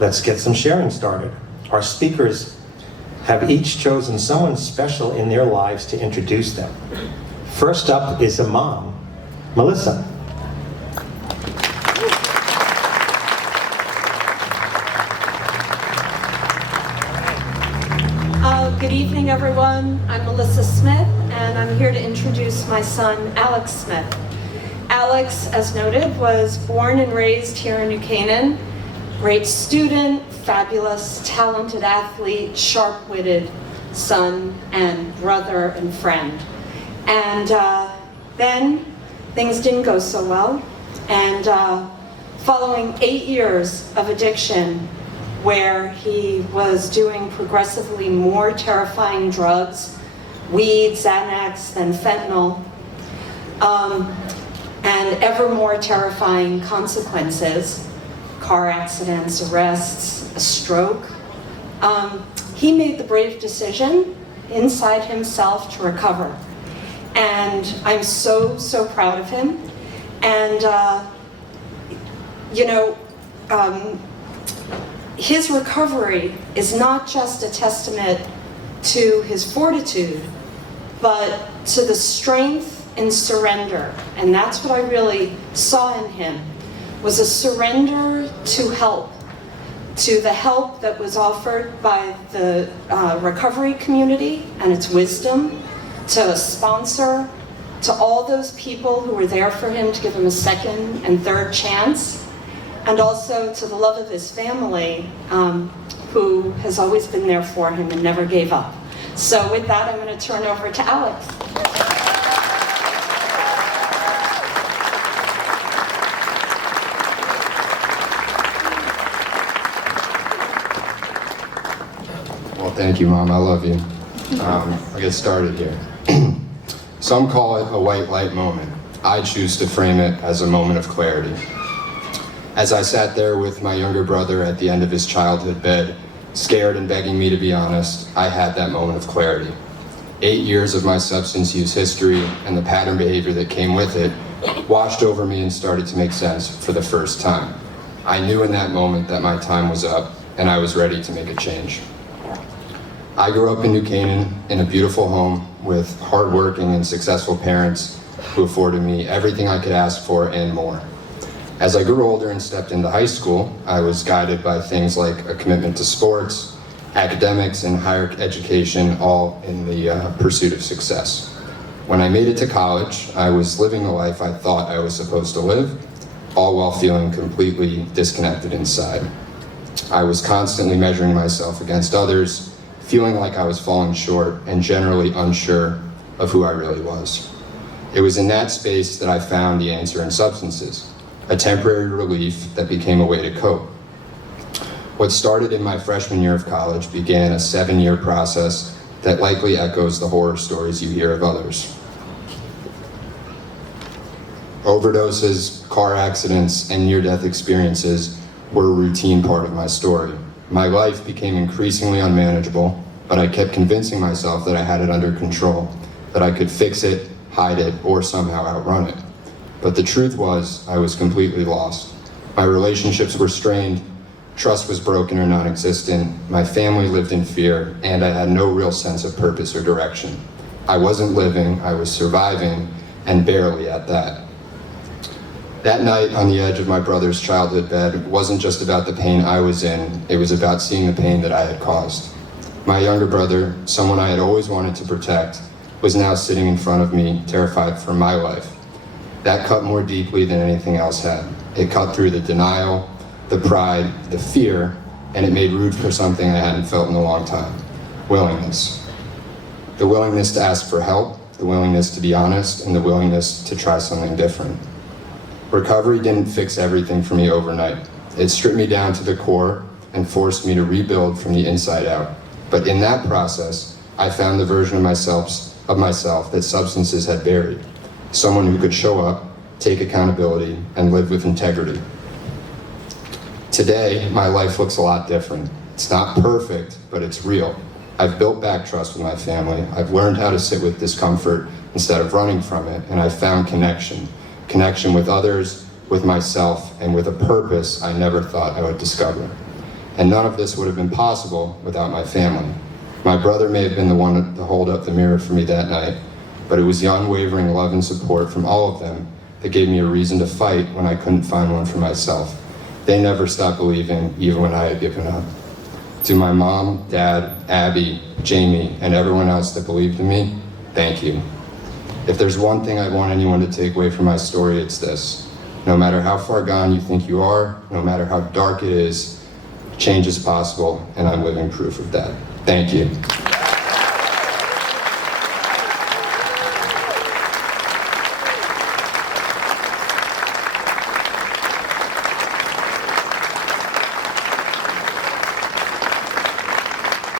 Let's get some sharing started. Our speakers have each chosen someone special in their lives to introduce them. First up is a mom, Melissa. Good evening, everyone. I'm Melissa Smith, and I'm here to introduce my son, Alex Smith. Alex, as noted, was born and raised here in New Canaan. Great student, fabulous, talented athlete, sharp-witted son and brother and friend. And then things didn't go so well. And following 8 years of addiction, where he was doing progressively more terrifying drugs, weed, Xanax, than fentanyl, and ever more terrifying consequences, car accidents, arrests, a stroke, he made the brave decision inside himself to recover. And I'm so, so proud of him. And, his recovery is not just a testament to his fortitude, but to the strength and surrender. And that's what I really saw in him, was a surrender to help, to the help that was offered by the recovery community and its wisdom, to a sponsor, to all those people who were there for him to give him a second and third chance, and also to the love of his family, who has always been there for him and never gave up. So with that, I'm going to turn over to Alex. Well, thank you, Mom. I love you. I'll get started here. Some call it a white light moment. I choose to frame it as a moment of clarity. As I sat there with my younger brother at the end of his childhood bed, scared and begging me to be honest, I had that moment of clarity. 8 years of my substance use history and the pattern behavior that came with it washed over me and started to make sense for the first time. I knew in that moment that my time was up and I was ready to make a change. I grew up in New Canaan in a beautiful home with hardworking and successful parents who afforded me everything I could ask for and more. As I grew older and stepped into high school, I was guided by things like a commitment to sports, academics, and higher education, all in the pursuit of success. When I made it to college, I was living the life I thought I was supposed to live, all while feeling completely disconnected inside. I was constantly measuring myself against others, feeling like I was falling short, and generally unsure of who I really was. It was in that space that I found the answer in substances. A temporary relief that became a way to cope. What started in my freshman year of college began a 7-year process that likely echoes the horror stories you hear of others. Overdoses, car accidents, and near-death experiences were a routine part of my story. My life became increasingly unmanageable, but I kept convincing myself that I had it under control, that I could fix it, hide it, or somehow outrun it. But the truth was, I was completely lost. My relationships were strained, trust was broken or non-existent, my family lived in fear, and I had no real sense of purpose or direction. I wasn't living, I was surviving, and barely at that. That night on the edge of my brother's childhood bed wasn't just about the pain I was in, it was about seeing the pain that I had caused. My younger brother, someone I had always wanted to protect, was now sitting in front of me, terrified for my life. That cut more deeply than anything else had. It cut through the denial, the pride, the fear, and it made room for something I hadn't felt in a long time. Willingness. The willingness to ask for help, the willingness to be honest, and the willingness to try something different. Recovery didn't fix everything for me overnight. It stripped me down to the core and forced me to rebuild from the inside out. But in that process, I found the version of myself that substances had buried. Someone who could show up, take accountability, and live with integrity. Today, my life looks a lot different. It's not perfect, but it's real. I've built back trust with my family. I've learned how to sit with discomfort instead of running from it, and I've found connection. Connection with others, with myself, and with a purpose I never thought I would discover. And none of this would have been possible without my family. My brother may have been the one to hold up the mirror for me that night, but it was the unwavering love and support from all of them that gave me a reason to fight when I couldn't find one for myself. They never stopped believing, even when I had given up. To my mom, dad, Abby, Jamie, and everyone else that believed in me, thank you. If there's one thing I want anyone to take away from my story, it's this. No matter how far gone you think you are, no matter how dark it is, change is possible, and I'm living proof of that. Thank you.